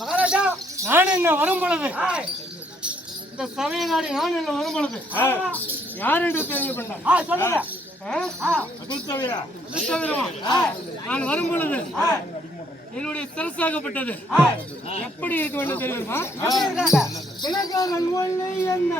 மகாராஜா நான் என்ன வரும் பொழுது இந்த சபையை நாடி நான் என்ன வரும் பொழுது யார் என்று தெரிந்து கொண்டார் சொல்லுங்க. அது தவிர நான் வரும் பொழுது என்னுடைய சிரசாகப்பட்டது எப்படி இருக்க வேண்டும் தெரியுமா? தினகரன் ஒல்லை என்ன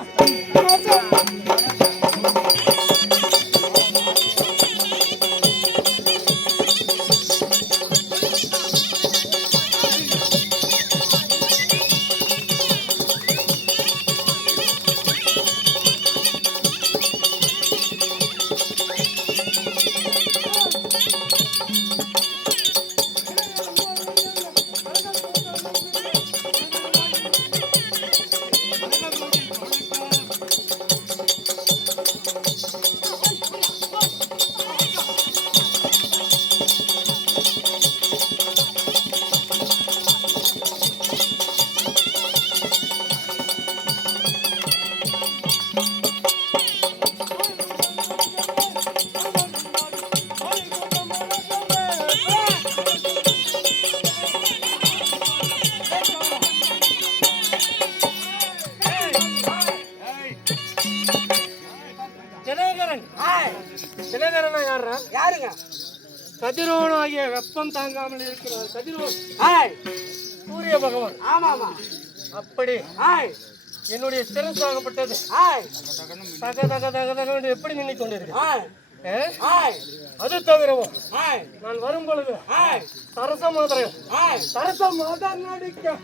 யாருங்க? கதிரோன் ஆகிய வெப்பம் தாங்காமல் இருக்கிறார். கதிரோன் சூரிய பகவான். ஆமாமா. அப்படி என்னுடைய சிரசாகப்பட்டது தக தக தக தக எப்படி நின்றுக் கொண்டிருக்கிறேன். அது தவிரவும் நான் வரும் பொழுது சரச மாதர் நடிக்க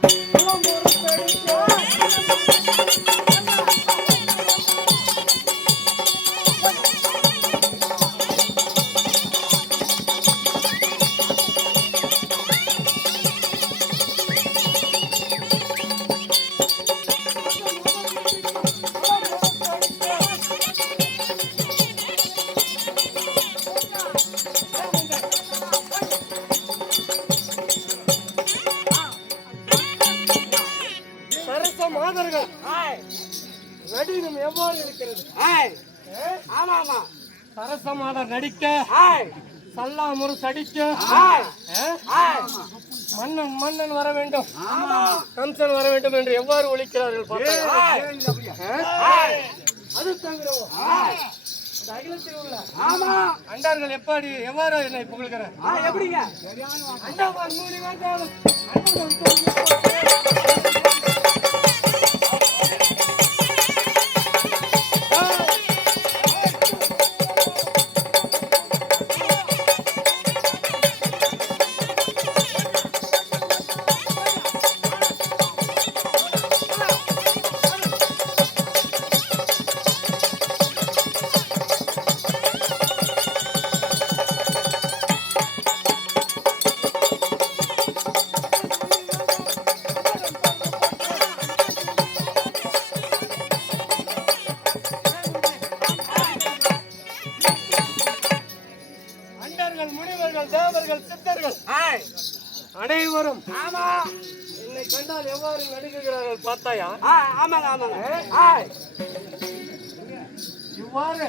மாதர்கள் நடினம் எவ்வாறு இருக்கிறது? ஆமாமா. சரச மாதர் நடிக்க சல்லாமுரு சடிக்க மன்னன் வர வேண்டும், கம்சன் வர வேண்டும் என்று எவ்வாறு ஒழிக்கிறார்கள் அது தங்குறோம். அகிலத்தில் உள்ள அண்டார்கள் எவ்வாறு என்னை புகழ்கிறார்? எப்படிங்க? முனிவர்கள், தேவர்கள், சித்தர்கள் அனைவரும் என்னை கண்டால் எவ்வாறு நடுங்குகிறார்கள் பார்த்தாயா? ஆமாங்க ஆமாங்க. இவ்வாறு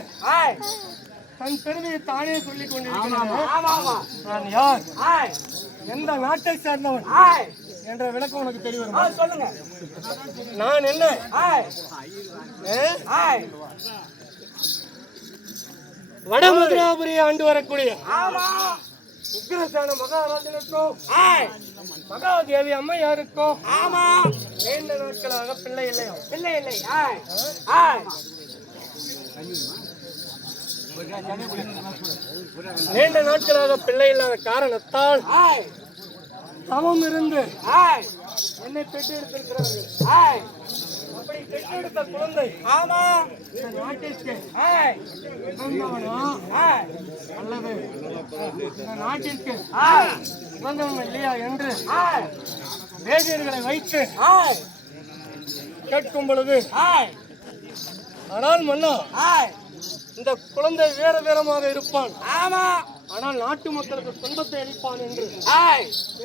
தன் பெருமையை தானே சொல்லிக் கொண்டிருக்கிறார். நான் யார், எந்த நாட்டை சேர்ந்தவன் என்ற விளக்கம் உனக்கு தெரிய வரும். சொல்லுங்க. நான் என்ன வடமதுராபுரியை ஆண்டு வரக்கூடிய உக்ரசேன மகாராஜனுக்கும் மகாதேவி அம்மையாருக்கும் நீண்ட நாட்களாக பிள்ளை இல்லையா? பிள்ளை இல்லை. நீண்ட நாட்களாக பிள்ளை இல்லாத காரணத்தால் தவம் இருந்து என்னை பெற்றெடுத்திருக்கிறார்கள். அப்படி பெற்றெடுத்த குழந்தை இந்த நாட்டிற்கு அல்லது இந்த நாட்டிற்கு உகந்தவன் இல்லையா என்று வேதியர்களை வைத்து கேட்கும் பொழுது, ஆனால் மன்னா இந்த குழந்தை வேற வேறமாக இருப்பான், ஆனால் நாட்டு மக்களுக்கு துன்பத்தை அளிப்பான் என்று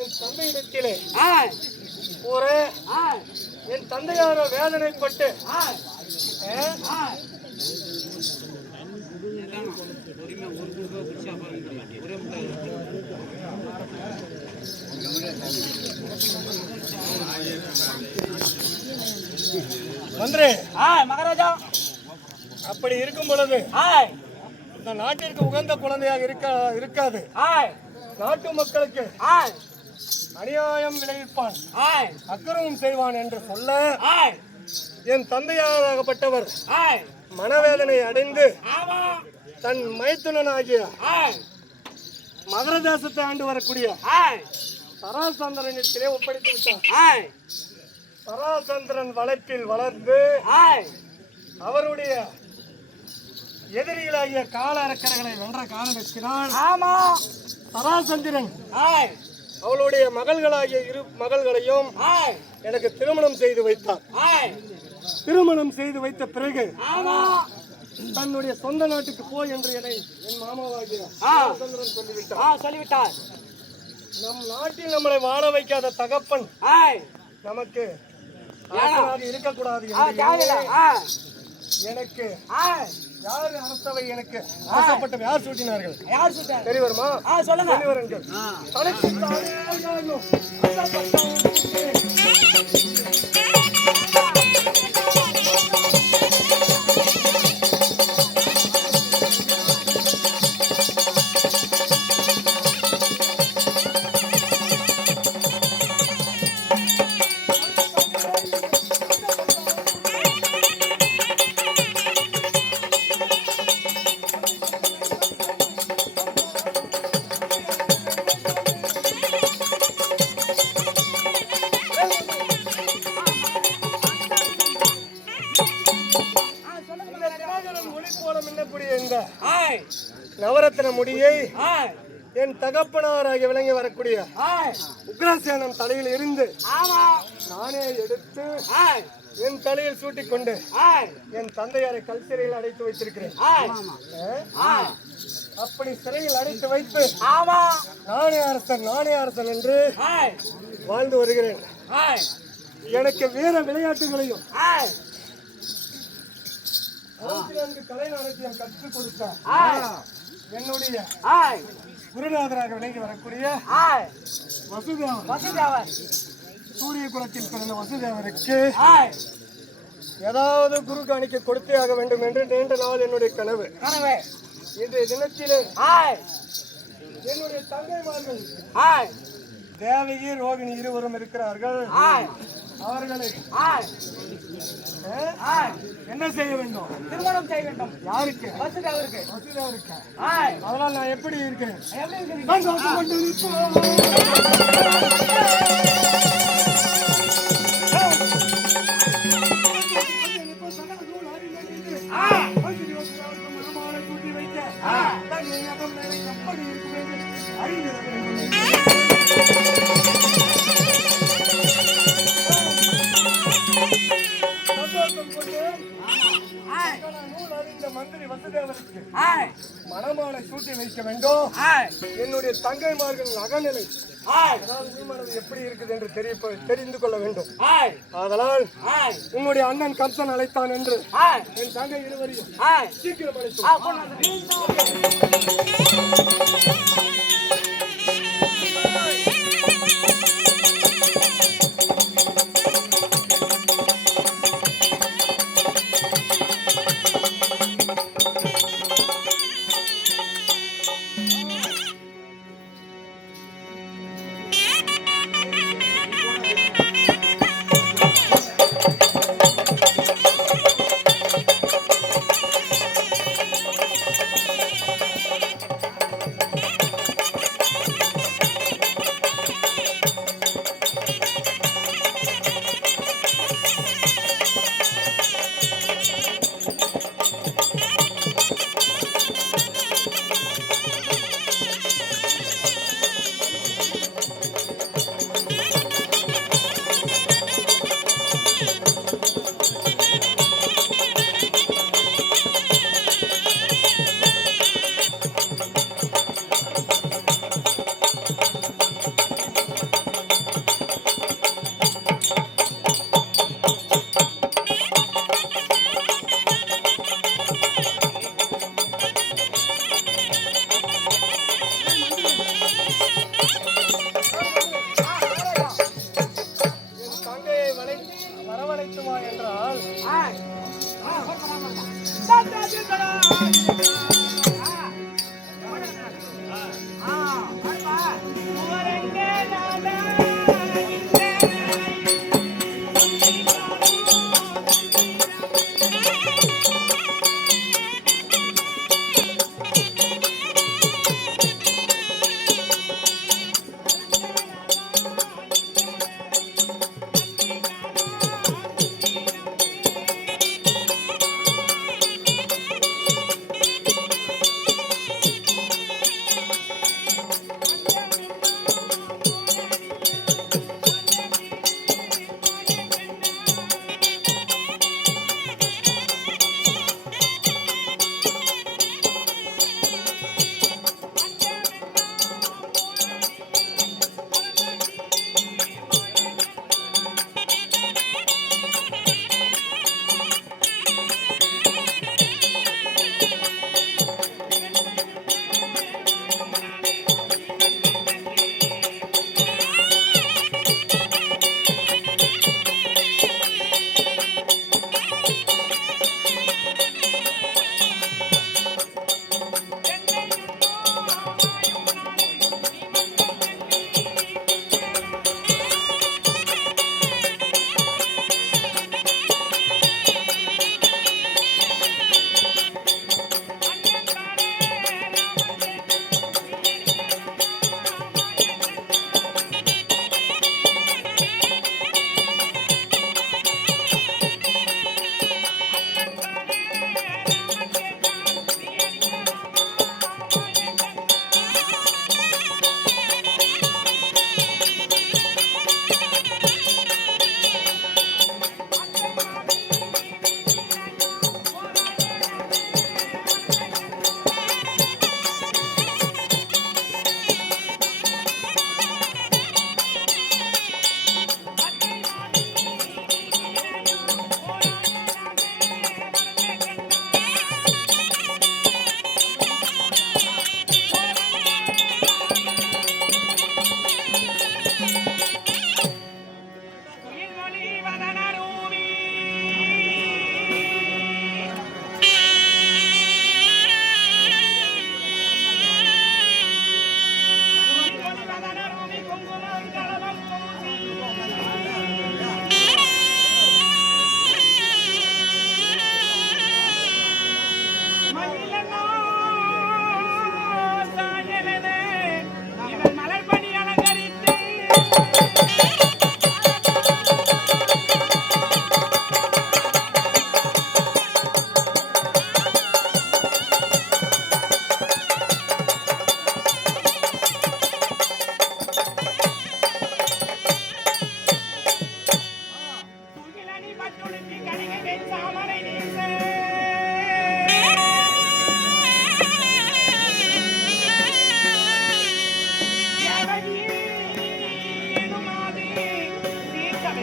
என் தந்தையிடத்திலே ஒரு என் தந்தையாரோ வேதனைப்பட்டு மந்திரி மகாராஜா. அப்படி இருக்கும் பொழுது இந்த நாட்டிற்கு உகந்த குழந்தையாக இருக்காது. நாட்டு மக்களுக்கு அநியாயம் விளைவிப்பான், அக்கிரமம் செய்வான் என்று சொல்ல என் தந்தையாகப்பட்டவர் மனவேதனை அடைந்து தன் மைத்துனனாகிய மகர தேசத்தை ஆண்டு வரக்கூடிய சராசந்திரனிடத்திலே ஒப்படைத்து விட்டார். சராசந்திரன் வளர்ப்பில் வளர்ந்து அவருடைய எதிரிகளாகிய கால அரக்கர்களை வென்ற காரணத்தினால் சராசந்திரன் அவளுடைய மகள்களாகிய 2 மகள்களையும் எனக்கு திருமணம் செய்து வைத்தார். திருமணம் செய்து வைத்த பிறகு தன்னுடைய சொந்த நாட்டுக்கு போய் என்று என் மாமாவாகிய சராசந்திரன் சொல்லிவிட்டார். நம் நாட்டில் நம்மளை வாழ வைக்காத தகப்பன் நமக்கு இருக்கக்கூடாது. எனக்கு யாரு அரசவை எனக்கு ஆசைப்பட்ட யார் சூட்டினார்கள்? தெரிய வருமா? சொல்லுங்க. நவரத்ன முடியை என் தகப்பனாராக விளங்கி வரக்கூடிய உக்ரசேனன் தலையில் இருந்து நானே எடுத்து என் தலையில் சூட்டிக்கொண்டு என் தந்தையாரை கல் சிறையில் அடைத்து வைத்திருக்கிறேன். அப்படி சிறையில் அடைத்து வைத்து நானே அரசன் என்று வாழ்ந்து வருகிறேன். எனக்கு வேற விளையாட்டுகளையும் 64 கலை நாடகத்தையும் கற்றுக் கொடுத்தார். என்னுடைய குருநாதராக விளங்கி வரக்கூடிய வசுதேவர், சூரிய குலத்தில் பிறந்த வசுதேவருக்கு ஏதாவது குரு காணிக்கை கொடுத்தே ஆக வேண்டும் என்று நீண்ட நாள் என்னுடைய கனவு. இன்றைய தினத்திலே என்னுடைய தங்கைமார்கள் தேவகி ரோகிணி இருவரும் இருக்கிறார்கள். அவர்களை என்ன செய்ய வேண்டும்? திருமணம் செய்ய வேண்டும். யாருக்கு? வசுதேவருக்கு. அதனால் நான் எப்படி இருக்கிறேன்? மந்திரி வசுதேவருக்கு மணமாலை சூட்டி வைக்க வேண்டும். என்னுடைய தங்கைமார்கள் அகநிலை எப்படி இருக்குது என்று தெரிந்து கொள்ள வேண்டும். அதனால் உன்னுடைய அண்ணன் கம்சன் அழைத்தான் என்று என் தங்கை இருவரையும் சீக்கிரம் வா என்றால்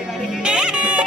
வருகிறேன்